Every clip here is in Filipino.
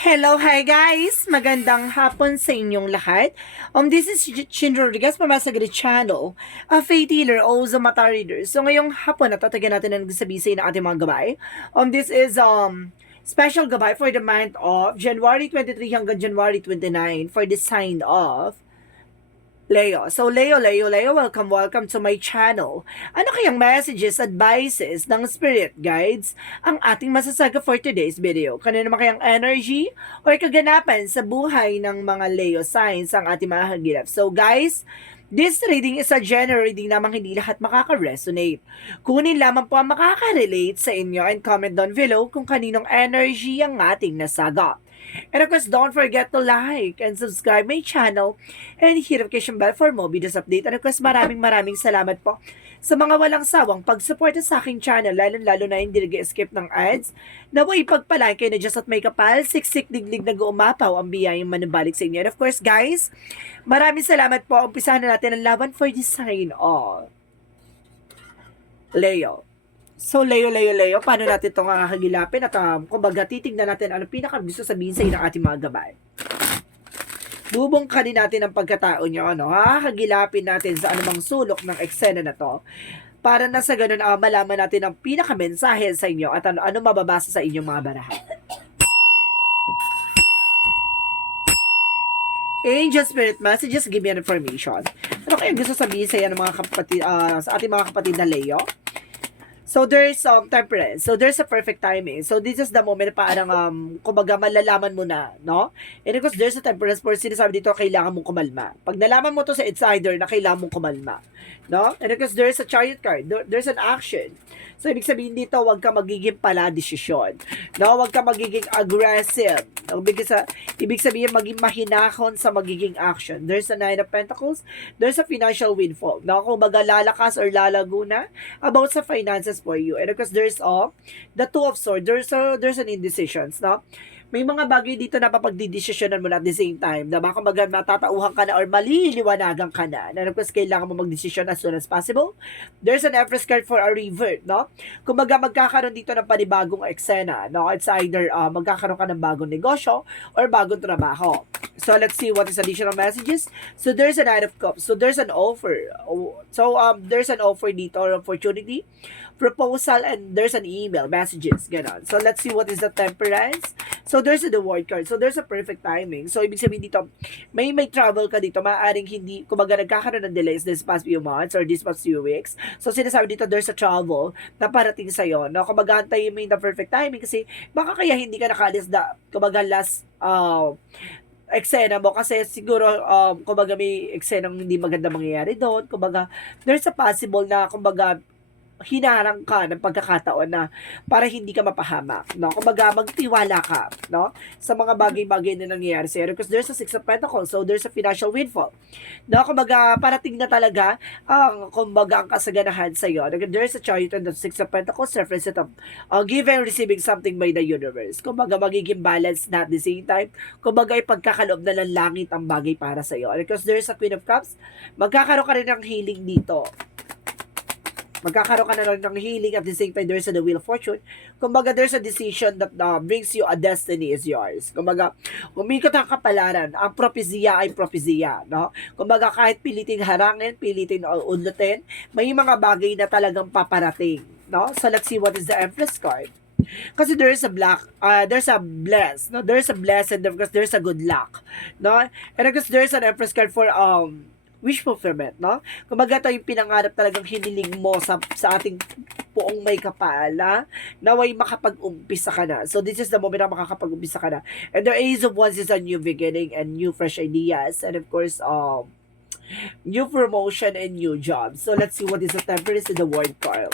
Hello, hi guys! Magandang hapon sa inyong lahat. This is Chin Rodriguez from Masagari Channel, a faith healer o Mata reader. So ngayong hapon, natatagan natin ang sabisay ng ating mga gabay. This is special gabay for the month of January 23 hanggang January 29 for the sign of Leo. So, Leo, welcome to my channel. Ano kayang messages, advices ng spirit guides ang ating masasaga for today's video? Kanino naman kayang energy or kaganapan sa buhay ng mga Leo signs ang ating mga hagilap? So, guys, this reading is a general reading namang hindi lahat makaka-resonate. Kunin lamang po ang makaka-relate sa inyo and comment down below kung kaninong energy ang ating nasaga. And of course, don't forget to like and subscribe my channel and hit notification bell for more videos update. And of course, maraming salamat po sa mga walang sawang pagsuporta sa aking channel, lalo na hindi nag-escape ng ads. Naway pagpalain kayo na Diyos at may kapal, siksik diglig nag-uumapaw ang biyayang manubalik sa inyo. And of course, guys, maraming salamat po. Umpisahan na natin ang laban for the sign of Leo. So, Leo, paano natin itong hagilapin at kumbaga titignan natin ano pinaka gusto sabihin sa ng ating mga gabay. Bubungkanin natin ang pagkatao nyo, hagilapin natin sa anumang sulok ng eksena na to para na sa ganun malaman natin ang pinaka-mensahe sa inyo at ano mababasa sa inyong mga barahan. Angel Spirit Messages, give me an information. Ano kaya gusto sabihin sa ng mga kapatid, sa ating mga kapatid na Leo? So, there's temperance. So, there's a perfect timing. So, this is the moment na parang, kumbaga, malalaman mo na, no? And of course, there's a temperance for sinasabi dito, kailangan mong kumalma. Pag nalaman mo to sa insider na kailangan mong kumalma, no? And of course, there's a chariot card. There's an action. So, ibig sabihin dito, huwag ka magiging paladesisyon. No? Huwag ka magiging aggressive. Ibig sabihin, maging mahinahon sa magiging action. There's a Nine of Pentacles. There's a financial windfall. No? Kung baga lalakas or lalago na about sa finances for you. And of course, there's the Two of Swords. There's an indecisions. No? May mga bagay dito na papagdidesisyonan mo na at the same time. Diba? Kung baga matatauhan ka na or maliliwanagan ka na. And of course, kailangan mo magdesisyon as soon as possible. There's an Empress card for a revert, no? Kung baga magkakaroon dito ng panibagong eksena, no? It's either magkakaroon ka ng bagong negosyo or bagong trabaho. So, let's see what is additional messages. So, there's a Knight of Cups. So, there's an offer. So, there's an offer dito or opportunity, proposal, and there's an email, messages, ganon. So, let's see what is the Temperance. So, there's the Word card. So, there's a perfect timing. So, ibig sabihin dito, may travel ka dito, maaaring hindi, kumbaga nagkakaroon ng delays this past few months or this past few weeks. So, sinasabi dito, there's a travel na parating sa'yo. No? Kumbaga, antayin mo yung the perfect timing kasi baka kaya hindi ka nakalis kumbaga last, eksena mo kasi siguro kumbaga may eksenang hindi maganda mangyayari doon. Kumbaga there's a possible na kumbaga hinarang ka ng pagkakataon na para hindi ka mapahamak, no? Kumbaga magtiwala ka, no? Sa mga bagay-bagay na nangyayari sa iyo because there's a Six of Pentacles, so there's a financial windfall. No, kumbaga parating na talaga ang kumbaga ang kasaganahan sa iyo. There's a Chariot and the Six of Pentacles represent of giving and receiving something by the universe. Kumbaga magiging balance na at the same time. Kumbaga ipagkakaloob na ng langit ang bagay para sa iyo. Because there's a Queen of Cups, magkakaroon ka rin ng healing dito. Magkakaroon ka na rin ng healing at the same time there's the Wheel of Fortune. Kumbaga there's a decision that brings you a destiny is yours. Kumbaga umikot ang kapalaran, ang propesya ay propesya, no? Kumbaga kahit pilitin harangin, pilitin unlutin, may mga bagay na talagang paparating, no? So let's see what is the Empress card. Kasi there's a there's a bless, no? There's a blessed because there's a good luck, no? And because there's an Empress card for wish fulfillment, no? Kumbaga ito yung pinangarap talagang hiniling mo sa ating poong may kapala, naway makapag-umpisa ka na. So this is the moment na makakapag-umpisa ka na. And the Ace of Wands is a new beginning and new fresh ideas. And of course, new promotion and new jobs. So let's see what is the Temperance in the Word card.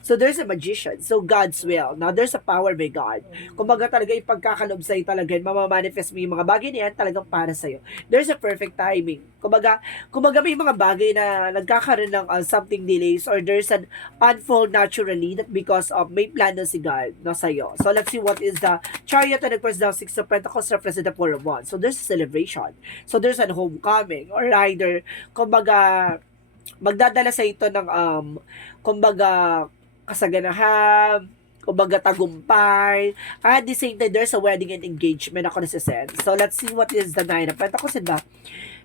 So there's a magician. So God's will. Now there's a power by God. Kumbaga talaga ipagkakalob sa'yo talaga, mamamanifest mo yung mga bagay na yan talagang para sa'yo. There's a perfect timing. Kumbaga may mga bagay na nagkakaroon ng something delays or there's an unfold naturally that because of may plano si God na sa'yo. So let's see what is the Chariot and of course the Six of Pentacles represent the Four of Wands. So there's a celebration. So there's an homecoming or either kumbaga magdadala sa ito ng kumbaga kasaganahan, kumbaga tagumpay. At the same time, there's a wedding and engagement ako nasa-sense. So, let's see what is the Nine of Pentacles and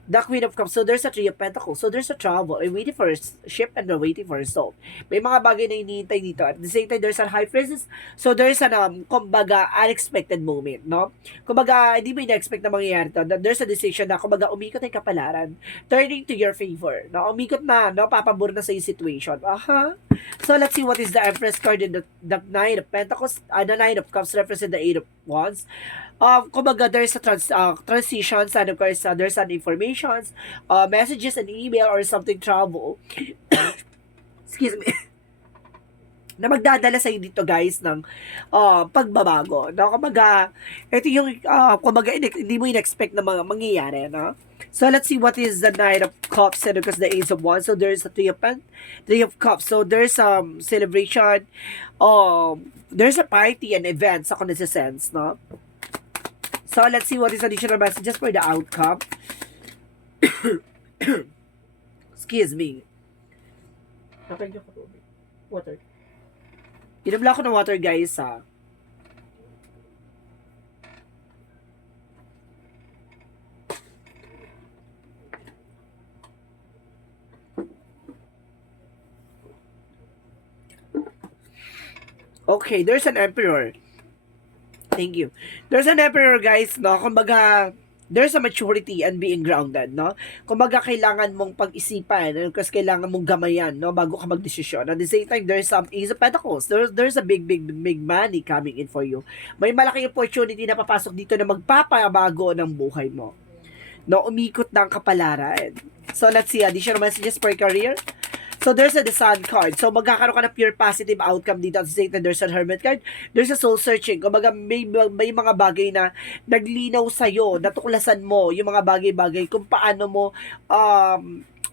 the Queen of Cups. So, there's a Three of Pentacles. So, there's a travel. I'm waiting for a ship and I'm waiting for a soul. May mga bagay na hinihintay dito. At the same time, there's a High Priestess. So, there's an, kumbaga, unexpected moment, no? Kumbaga, hindi mo ina-expect na mangyayari to. There's a decision na, kumbaga, umikot ang kapalaran. Turning to your favor. No? Umikot na, no? Papabor na sa yung situation. Aha. So, let's see what is the Empress card in the Nine of Pentacles. The Nine of Cups represent the Eight of Wands. Kumbaga, there's a transitions, and of course, there's an informations, messages, and email, or something travel. Excuse me. Na magdadala sa dito, guys, ng pagbabago. No? Kumbaga, ito yung, kumbaga, hindi mo in-expect na mangyayari, no? So, let's see what is the Nine of Cups and because the Ace of Wands. So, there's a Three of Cups. So, there's celebration, there's a party and events, ako nasa-sense, no? So, let's see what is additional messages for the outcome. Excuse me. Kapag niyo ko tubig. Water. Inom lang ako ng water, guys, ha. Okay, there's an emperor. Thank you. There's an emperor, guys, no? Kumbaga, there's a maturity and being grounded, no? Kumbaga, kailangan mong pag-isipan, kasi kailangan mong gamayan, no? Bago ka mag-desisyon. At the same time, there's some Ace of Pentacles. There's a big money coming in for you. May malaking opportunity na papasok dito na magpapabago ng buhay mo. No? Umikot ng kapalaran. So, let's see. Additional messages for career. So, there's a The Sun card. So, magkakaroon ka ng pure positive outcome dito. At the same time, there's a Hermit card. There's a soul searching. Kumbaga, may mga bagay na naglinaw sa'yo, natuklasan mo yung mga bagay-bagay kung paano mo,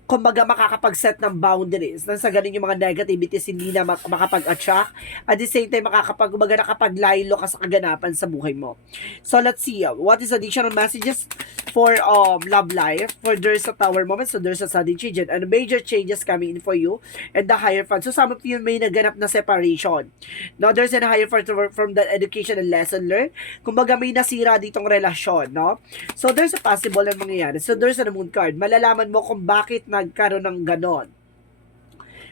kumbaga, makakapag-set ng boundaries. Nang sa ganun yung mga negativities, hindi na makapag-attract. At the same time, nakapag-laylo ka sa kaganapan sa buhay mo. So, let's see. What is additional messages for love life? For there's a tower moment, so there's a sudden change and major changes coming in for you and the higher fund. So, some of you may naganap na separation. Now, there's a higher fund from the education and lesson learned. Kumbaga, may nasira ditong relasyon, no? So, there's a possible na mangyayari. So, there's a moon card. Malalaman mo kung bakit nagkaroon ng ganon.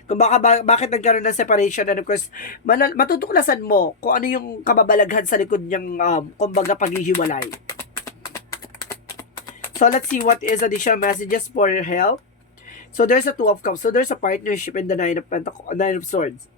Kung bakit nagkaroon ng separation, and of course, matutuklasan mo kung ano yung kababalaghan sa likod niyang, kumbaga, paghihiwalay. So, let's see what is additional messages for your health. So, there's a Two of Cups. So, there's a partnership in the Nine of Swords.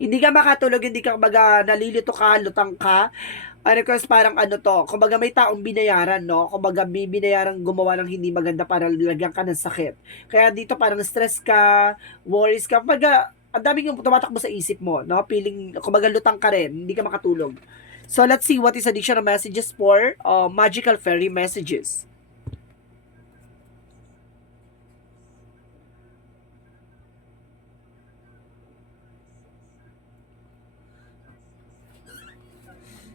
Hindi ka makatulog, hindi ka nalilito ka, lutang ka. And of course, parang kumbaga may taong binayaran, no? Kumbaga may binayaran gumawa ng hindi maganda para lagyan ka ng sakit. Kaya dito parang stress ka, worries ka, kumbaga ang daming yung tumatakbo sa isip mo, no? Feeling, kumbaga lutang ka rin, hindi ka makatulog. So, let's see what is additional messages for magical fairy messages.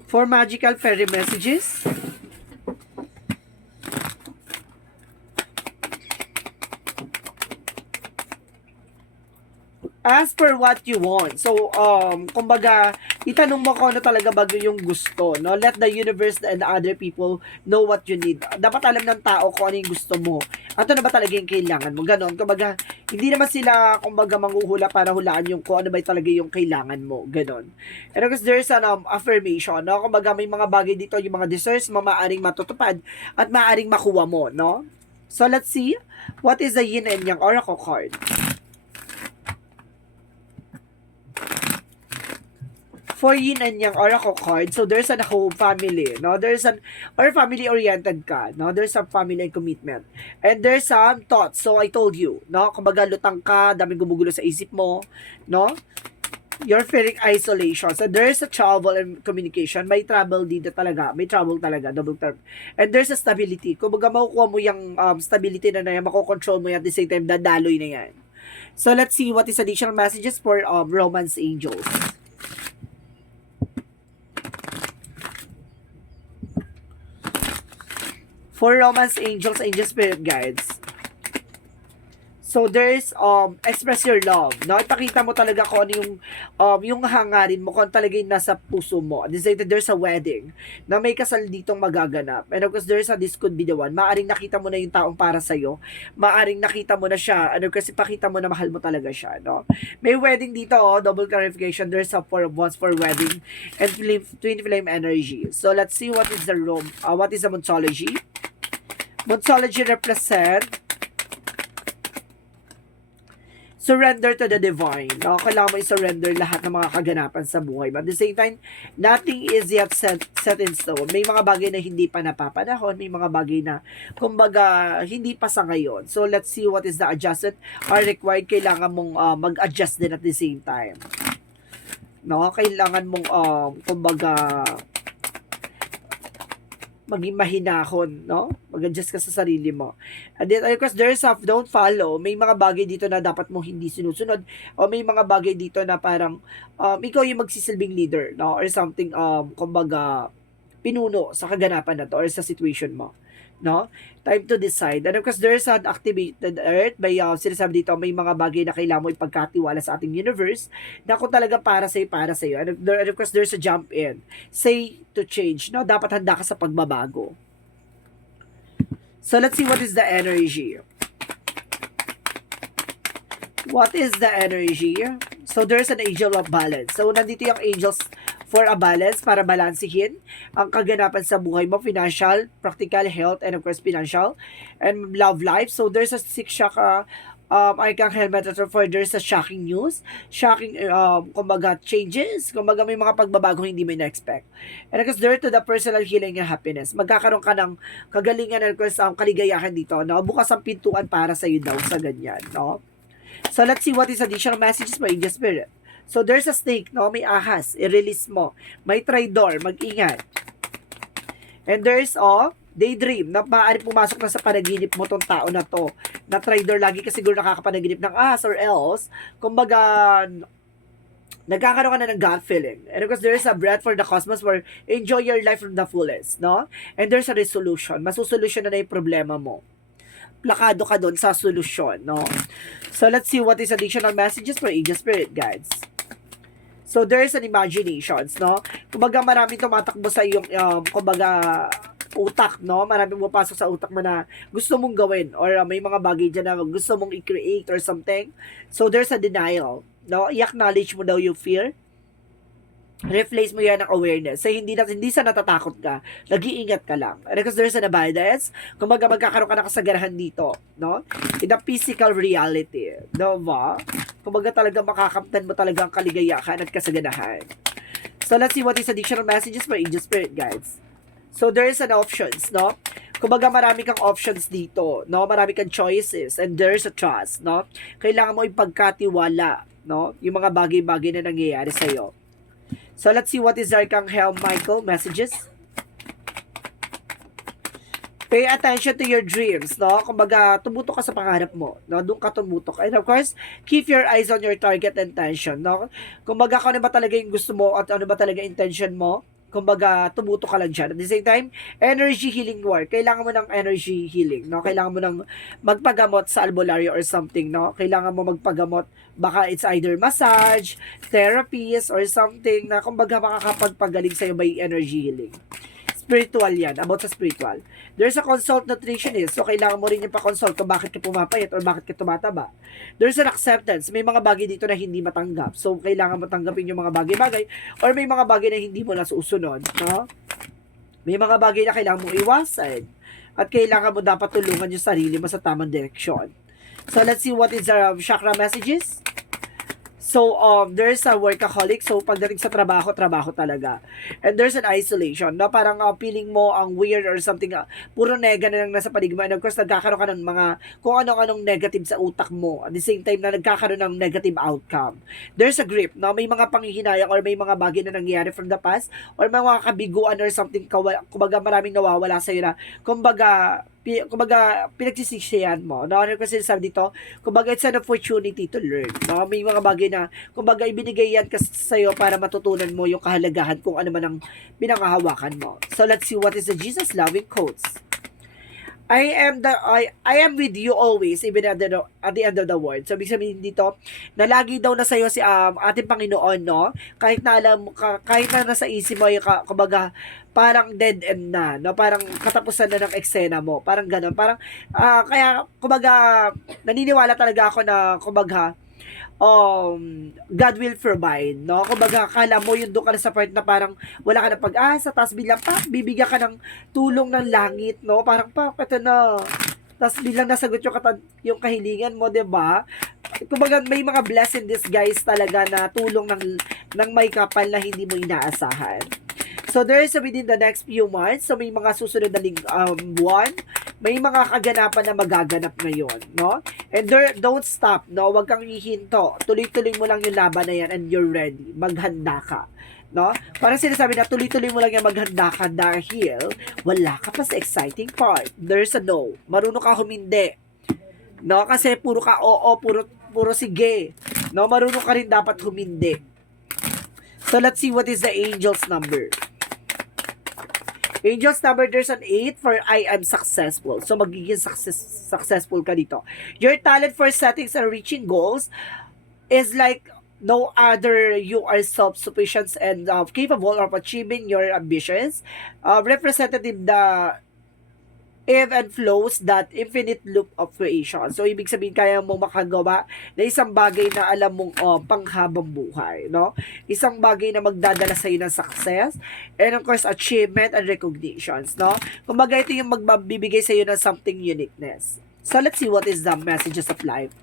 For magical fairy messages. Ask for what you want. So, kumbaga, itanong mo kung ano talaga bagay yung gusto, no? Let the universe and other people know what you need. Dapat alam ng tao kung ano yung gusto mo. At ano ba talaga yung kailangan mo. Ganon. Kumbaga, hindi naman sila, kumbaga, manghuhula para hulaan yung kung ano ba talaga yung kailangan mo. Ganon. And because there's an affirmation, no? Kumbaga, may mga bagay dito, yung mga desires mo maaaring matutupad at maaaring makuha mo, no? So, let's see. What is the yin and yang oracle card? For yin and yang oracle card, so there's a whole family, no? There's or family-oriented ka, no? There's some family and commitment. And there's some thoughts. So, I told you, no? Kumbaga, lutang ka, daming gumugulo sa isip mo, no? You're feeling isolation. So, there's a travel and communication. May travel dito talaga. May travel talaga. Double term. And there's a stability. Kumbaga, makukuha mo yung stability na yan, makokontrol mo yan at the same time, dadaloy na yan. So, let's see what is additional messages for romance angels. For romance angels, angel spirit guides. So there's express your love, no? Ipakita mo talaga kung ano yung hangarin mo, kung ano talaga yung nasa puso mo. There's a wedding na may kasal ditong magaganap. And of course, there's a this could be the one. Maaring nakita mo na yung taong para sa iyo. Maaring nakita mo na siya. Ano kasi pakita mo na mahal mo talaga siya, no? May wedding dito, double clarification. There's a four of wands for wedding and twin flame energy. So let's see what is the room. What is the Monsology? Monsology represent surrender to the divine. No? Kailangan mo i-surrender lahat ng mga kaganapan sa buhay. But at the same time, nothing is yet set in stone. May mga bagay na hindi pa napapanahon. May mga bagay na, kumbaga, hindi pa sa ngayon. So, let's see what is the adjustment are required. Kailangan mong mag-adjust din at the same time. No? Kailangan mong, kumbaga, maging mahinahon, no? Mag-adjust ka sa sarili mo. And then, of course, there's a don't follow. May mga bagay dito na dapat mo hindi sinusunod. O may mga bagay dito na parang, ikaw yung magsisilbing leader, no? Or something, kumbaga, pinuno sa kaganapan na to or sa situation mo. No? Time to decide. And of course, there's an activated earth. May sinasabi dito, may mga bagay na kailangan mo ipagkatiwala sa ating universe na kung talaga para sa'yo, para sa'yo. And of course, there's a jump in. Say to change. No? Dapat handa ka sa pagbabago. So, let's see what is the energy. What is the energy? So, there's an angel of balance. So, nandito yung angels for a balance, para balansihin ang kaganapan sa buhay mo, financial, practical, health, and of course, financial, and love life. So, there's a 6 chakra, Archangel Metaphor for there's a shocking news, shocking, kumbaga, changes, kumbaga, may mga pagbabago hindi mo na-expect. And of course, there to the personal healing and happiness. Magkakaroon ka ng kagalingan and of course, kaligayahan dito, no? Bukas ang pintuan para sa'yo daw sa ganyan, no? So, let's see what is additional messages for Angel Spirit. So, there's a snake, no? May ahas. I-release mo. May traitor. Mag-ingat. And there's, daydream, na maaari pumasok na sa panaginip mo tong tao na to. Na traitor, lagi ka siguro nakakapanaginip ng ahas or else, kumbaga, nagkakaroon ka na ng gut feeling. And of course, there's a breath for the cosmos where enjoy your life from the fullest, no? And there's a resolution. Masusolusyon na yung problema mo. Plakado ka doon sa solusyon, no? So, let's see what is additional messages for Angel Spirit Guides. So, there's an imaginations, no? Kumbaga, maraming tumatakbo sa iyong, kumbaga, utak, no? Maraming pumapasok sa utak mo na gusto mong gawin or may mga bagay dyan na gusto mong i-create or something. So, there's a denial, no? I-acknowledge mo daw yung fear. Replace mo yan ng awareness. So, hindi sa natatakot ka. Nag-iingat ka lang. And because there's an abundance, kumbaga magkakaroon ka ng kasagarahan dito, no? In the physical reality. No ba? Kumbaga talaga makakamtan mo talaga ang kaligayahan at kasaganahan. So, let's see what is additional messages for Angel Spirit Guides. So, there's an options, no? Kumbaga marami kang options dito, no? Marami kang choices and there's a trust, no? Kailangan mo ipagkatiwala, no? Yung mga bagay-bagay na nangyayari sa'yo. So, let's see what is Archangel Michael messages. Pay attention to your dreams, no? Kumbaga, tumutok ka sa pangarap mo, no? Doon ka tumutok. And of course, keep your eyes on your target and intention, no? Kumbaga, kung ano ba talaga yung gusto mo at ano ba talaga intention mo, kumbaga, tumutok ka lang dyan. At the same time, energy healing work. Kailangan mo ng energy healing, no? Kailangan mo ng magpagamot sa albularyo or something, no? Kailangan mo magpagamot. Baka it's either massage, therapies, or something na kumbaga makakapagpagaling sa'yo by energy healing. Spiritual yan, about sa spiritual. There's a consult nutritionist, so kailangan mo rin yung pa-consult kung bakit ka pumapayat or bakit ka tumataba. There's an acceptance, may mga bagay dito na hindi matanggap, so kailangan mo tanggapin yung mga bagay-bagay or may mga bagay na hindi mo nasusunod, no? May mga bagay na kailangan mo iwasan at kailangan mo dapat tulungan yung sarili mo sa tamang direksyon. So, let's see what is our chakra messages. So, there's a workaholic. So, pagdating sa trabaho, trabaho talaga. And there's an isolation, no? Parang feeling mo ang weird or something, puro nega na lang nasa paligid mo. And of course, nagkakaroon ka ng mga, kung anong negative sa utak mo. At the same time na nagkakaroon ng negative outcome. There's a grip, no? May mga panghihinayang or may mga bagay na nangyayari from the past or mga kabiguan or something, kumbaga maraming nawawala sa'yo na, kumbaga pinagsisisiyan mo. No? Ano kasi sabi dito, kumbaga it's an opportunity to learn. No? May mga bagay na, kumbaga ibinigay yan sa'yo para matutunan mo yung kahalagahan kung ano man ang pinangahawakan mo. So let's see what is the Jesus loving quotes. I am with you always even at the end of the world. So ibig sabihin dito na lagi daw na sa iyo si ating Panginoon, no? Kahit na alam kahit na nasa isip mo yung kumbaga parang dead end na, no? Parang katapusan na ng eksena mo. Parang gano'n. Parang kaya kumbaga naniniwala talaga ako na kumbaga God will provide, no? Kumbaga, akala mo yung doon ka na sa part na parang wala ka ng pag-asa, tapos biglang bibigyan ka ng tulong ng langit, no? Parang ito na. Tapos biglang nasagot yung kahilingan mo, 'di ba? Kumbaga, may mga blessing disguise talaga na tulong ng may kapal na hindi mo inaasahan. So, there is within the next few months, so may mga susunod na buwan, may mga kaganapan na magaganap ngayon, no? And don't stop, no? Huwag kang hihinto. Tuloy-tuloy mo lang yung laban na yan and you're ready. Maghanda ka, no? Parang sinasabi na tuloy-tuloy mo lang yung maghanda ka dahil wala ka pa sa exciting part. There's a no. Marunong ka humindi, no? Kasi puro ka oo, puro sige, no? Marunong ka rin dapat humindi. So, let's see what is the angel's number. Angel's number, there's an 8 for I am successful. So, magiging successful ka dito. Your talent for settings and reaching goals is like no other. You are self-sufficient and capable of achieving your ambitions. Representative the ebb and flows that infinite loop of creation. So, ibig sabihin, kaya mo makagawa na isang bagay na alam mong panghabang buhay, no? Isang bagay na magdadala sa iyo ng success and of course, achievement and recognitions, no? Kumbaga, ito yung magbibigay sa iyo ng something uniqueness. So, let's see what is the messages of life.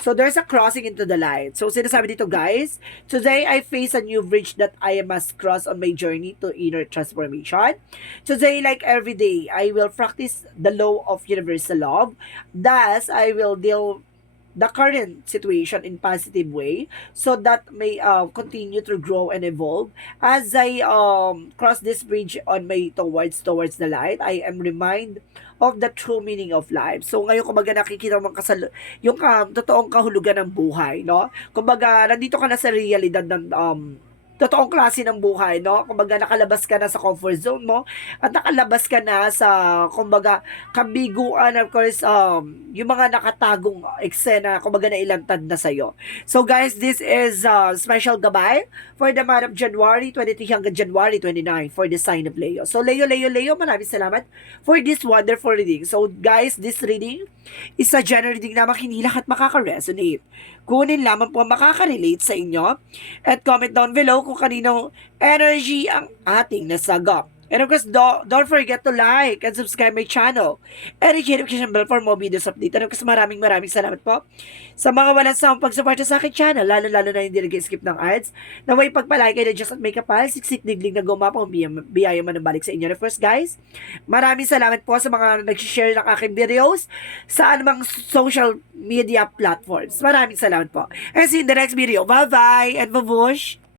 So, there's a crossing into the light. So, sinasabi dito, guys, today I face a new bridge that I must cross on my journey to inner transformation. Today, like every day, I will practice the law of universal love. Thus, I will deal the current situation in positive way so that may continue to grow and evolve as I cross this bridge on my towards the light. I am reminded of the true meaning of life. So ngayon kumbaga nakikita mo yung totoong kahulugan ng buhay, no? Kumbaga nandito ka na sa realidad ng totoong klase ng buhay, no? Kumbaga, nakalabas ka na sa comfort zone mo at nakalabas ka na sa, kumbaga, kabiguan, of course, yung mga nakatagong eksena, kumbaga, na ilantad na sa'yo. So, guys, this is special gabay for the month of January 23 hanggang January 29 for the sign of Leo. So, Leo, maraming salamat for this wonderful reading. So, guys, this reading is a general reading na makinilak at makaka-resonate. Kunin lamang po makaka-relate sa inyo at comment down below kung kaninong energy ang ating nasagap. And of course, don't forget to like and subscribe my channel and hit the notification bell for more videos update. And of course, maraming salamat po sa mga walang sawang pagsuporta sa aking channel, lalo na hindi nag-skip ng ads, na may pagpalay kayo na just at may kapal, siksik diglig na gumapang biyaya man ang balik sa inyo. And of course, guys, maraming salamat po sa mga nag-share ng aking videos sa anumang social media platforms. Maraming salamat po. And see you in the next video. Bye-bye and babush!